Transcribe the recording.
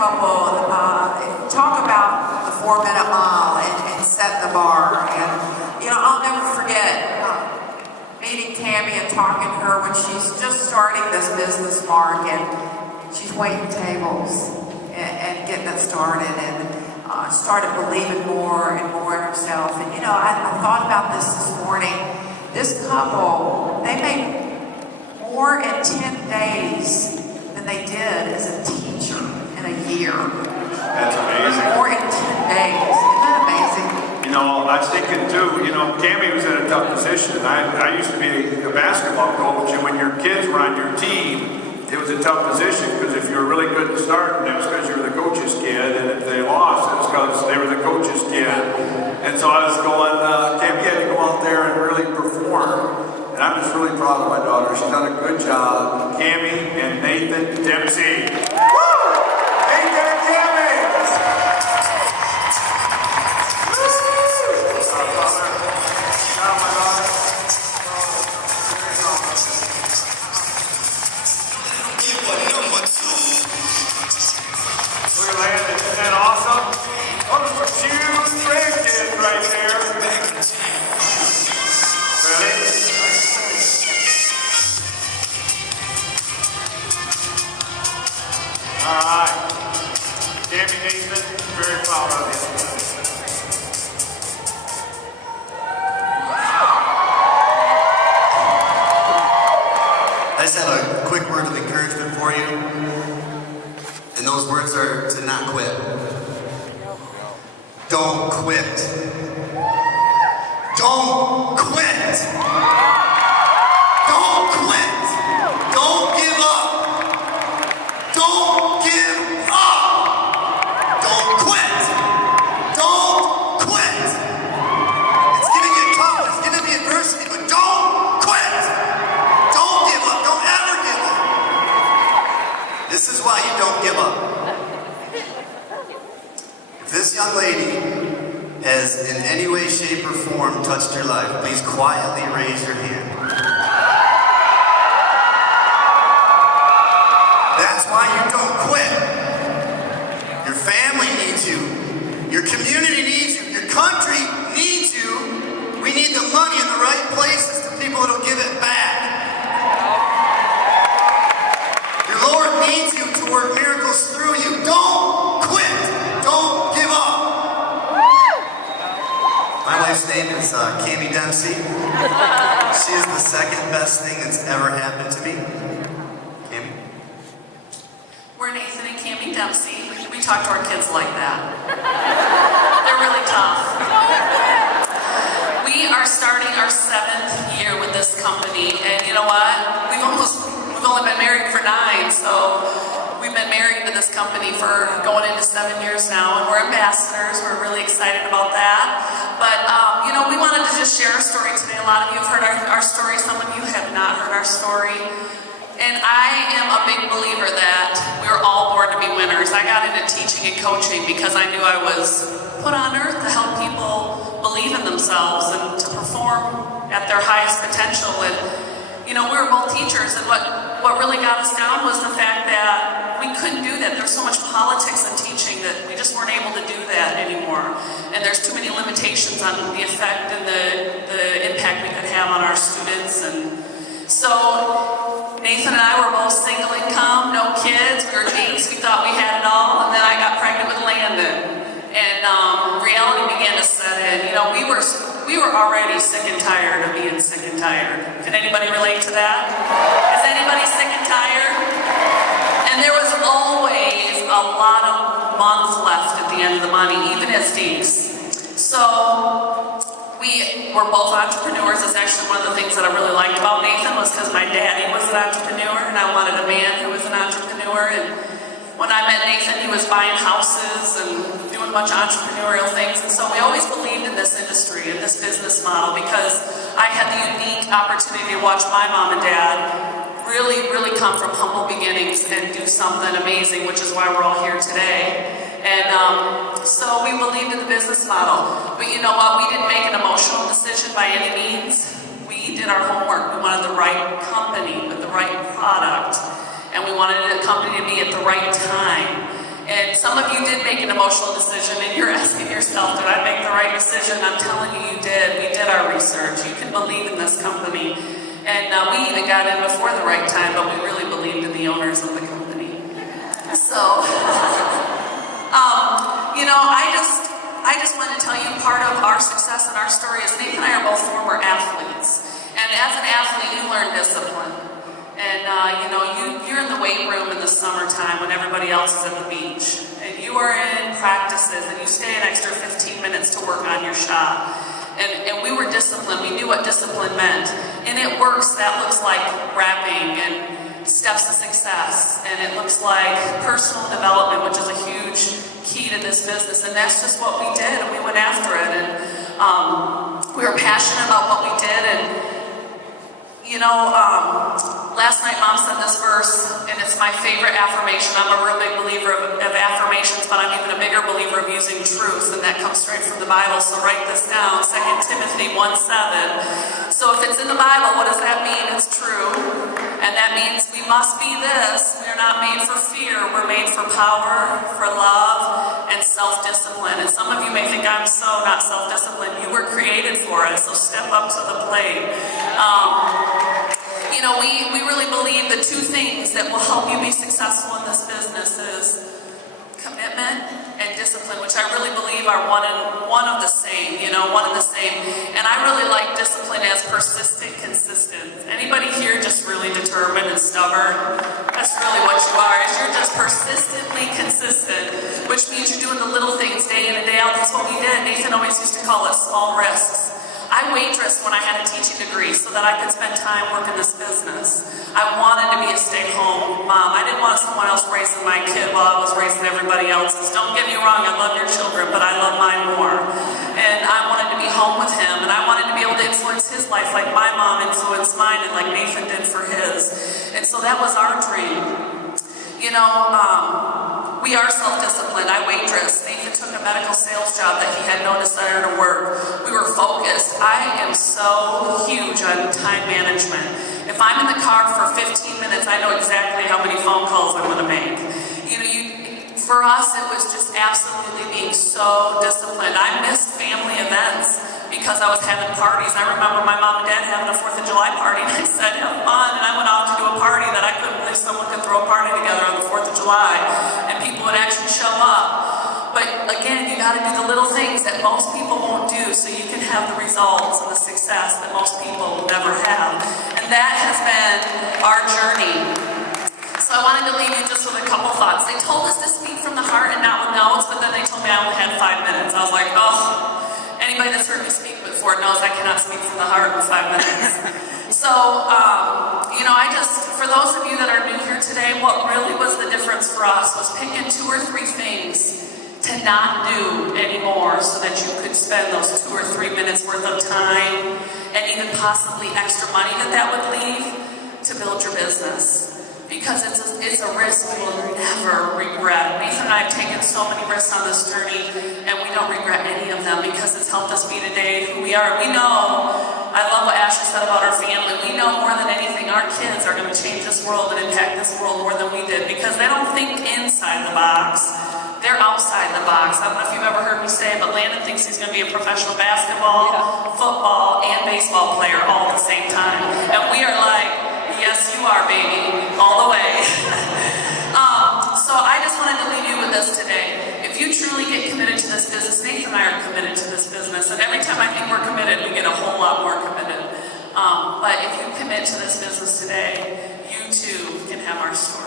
couple talk about the 4-minute mile and setting the bar. And, I'll never forget meeting Kamey and talking to her when she's just starting this business, Mark, and she's waiting tables and getting it started, and started believing more and more in herself. And, I thought about this morning. This couple, they made more in 10 days than they did as a teacher in a year. That's amazing. More in 10 days. Isn't that amazing? I was thinking too, Kamey was in a tough position. I used to be a basketball coach, and when your kids were on your team, it was a tough position, because if you were really good to start, it was because you were the coach's kid, and if they lost, it was because they were the coach's kid. And so I was going, Kamey had to go out there and really perform. And I'm just really proud of my daughter. She's done a good job. Kamey and Nathan Demsey. Woo! Nathan and Kamey! Isn't that awesome? Those are two grandkids right there. Ready? All right. Kamey, Nathan, very proud of you. I just have a quick word of encouragement for you. And those words are to not quit. Don't quit. Don't quit. Don't quit. Don't give up. Don't give up. Don't quit. Don't quit. It's gonna get tough. It's gonna be adversity, but don't quit. Don't give up. Don't ever give up. This is why you don't give up. If this young lady has in any way, shape, or form touched your life, please quietly raise your hand. That's why you don't quit. Your family needs you. Your community needs you. Your country needs you. We need the money in the right places, the people that'll give it back. Your Lord needs you to work miracles through you. Don't quit. Don't give up. My wife's name is Kamey Demsey. She is the second best thing that's ever happened to me. Kamey? We're Nathan and Kamey Demsey. We talk to our kids like that. They're really tough. We are starting our 7th year with this company, and you know what? We've only been married for 9, so we've been married to this company for going into 7 years now, and we're ambassadors. We're really excited about that. But, we wanted to just share our story today. A lot of you have heard our story. Some of you have not heard our story. And I am a big believer that we're all born to be winners. I got into teaching and coaching because I knew I was put on earth to help people believe in themselves and to perform at their highest potential. And, we were both teachers, and what really got us down was the fact that we couldn't do that. There's so much politics in teaching that we just weren't able to do that anymore. And there's too many limitations on the effect and the impact we could have on our students. And so Nathan and I were both single income, no kids, we were geeks, we thought we had it all, and then I got pregnant with Landon. And reality began to set in. We were already sick and tired of being sick and tired. Can anybody relate to that? Is anybody sick and tired? And there was always a lot of months left at the end of the money, even as geeks. So we were both entrepreneurs. That's actually one of the things that I really liked about Nathan, was because my daddy was an entrepreneur, and I wanted a man who was an entrepreneur. And when I met Nathan, he was buying houses and doing a bunch of entrepreneurial things. And so we always believed in this industry and this business model, because I had the unique opportunity to watch my mom and dad really, really come from humble beginnings and do something amazing, which is why we're all here today. And so we believed in the business model. But you know what? We didn't make an emotional decision by any means. We did our homework. We wanted the right company with the right product. And we wanted the company to be at the right time. And some of you did make an emotional decision, and you're asking yourself, did I make the right decision? I'm telling you, you did. We did our research. You can believe in this company. And we even got in before the right time, but we really believed in the owners of the company. So, I just want to tell you part of our success and our story is Nathan and I are both former athletes. And as an athlete, you learn discipline. And, you're in the weight room in the summertime when everybody else is at the beach. And you are in practices and you stay an extra 15 minutes to work on your shot. And we were disciplined. We knew what discipline meant. And it works. That looks like rapping and steps to success. And it looks like personal development, which is a huge key to this business. And that's just what we did. And we went after it. And we were passionate about what we did. And last night Mom said this verse, and it's my favorite affirmation. I'm a real big believer of affirmations, but I'm even a bigger believer of using truth, and that comes straight from the Bible. So write this down, 2 Timothy 1:7. So if it's in the Bible, what does that mean? It's true. And that means we must be this. We are not made for fear. We're made for power, for love, and self-discipline. And some of you may think I'm so not self-disciplined. You were created for it, so step up to the plate. We really believe the two things that will help you be successful in this business is commitment and discipline, which I really believe are one of the same, one and the same. And I really like discipline as persistent, consistent. Anybody here just really determined and stubborn? That's really what you are, is you're just persistently consistent, which means you're doing the little things day in and day out. That's what we did. Nathan always used to call it small risks. I waitressed when I had a teaching degree so that I could spend time working this business. I wanted to be a stay-home mom. I didn't want someone else raising my kid while I was raising everybody else's. Don't get me wrong, I love your children, but I love mine more. And I wanted to be home with him, and I wanted to be able to influence his life like my mom influenced mine and like Nathan did for his. And so that was our dream. We are self-disciplined. I waitress. Nathan took a medical sales job that he had no desire to work. We were focused. I am so huge on time management. If I'm in the car for 15 minutes, I know exactly how many phone calls I'm going to make. For us, it was just absolutely being so disciplined. I missed family events because I was having parties. I remember my mom and dad having a 4th of July party, and I said, have fun, and I went off to do a party that I couldn't believe someone could throw a party together on the 4th of July, and people would actually show up. But again, you gotta do the little things that most people won't do so you can have the results and the success that most people will never have. And that has been our journey. So I wanted to leave you just with a couple thoughts. They told us to speak from the heart and not with notes, but then they told me I only had 5 minutes. I was like, anybody that's heard me speak before knows I cannot speak from the heart in 5 minutes. So, for those of you that are new here today, what really was the difference for us was picking 2 or 3 things to not do anymore so that you could spend those 2 or 3 minutes worth of time and even possibly extra money that would leave to build your business. Because it's a risk we will never regret. Nathan and I have taken so many risks on this journey, and we don't regret any of them because it's helped us be today who we are. We know, I love what Ashley said about our family, we know more than anything our kids are going to change this world and impact this world more than we did because they don't think inside the box. They're outside the box. I don't know if you've ever heard me say it, but Landon thinks he's going to be a professional basketball, football, and baseball player all at the same time. And we are like, yes, you are, baby, all the way. So I just wanted to leave you with this today. If you truly get committed to this business, Nathan and I are committed to this business, and every time I think we're committed, we get a whole lot more committed. But if you commit to this business today, you too can have our story.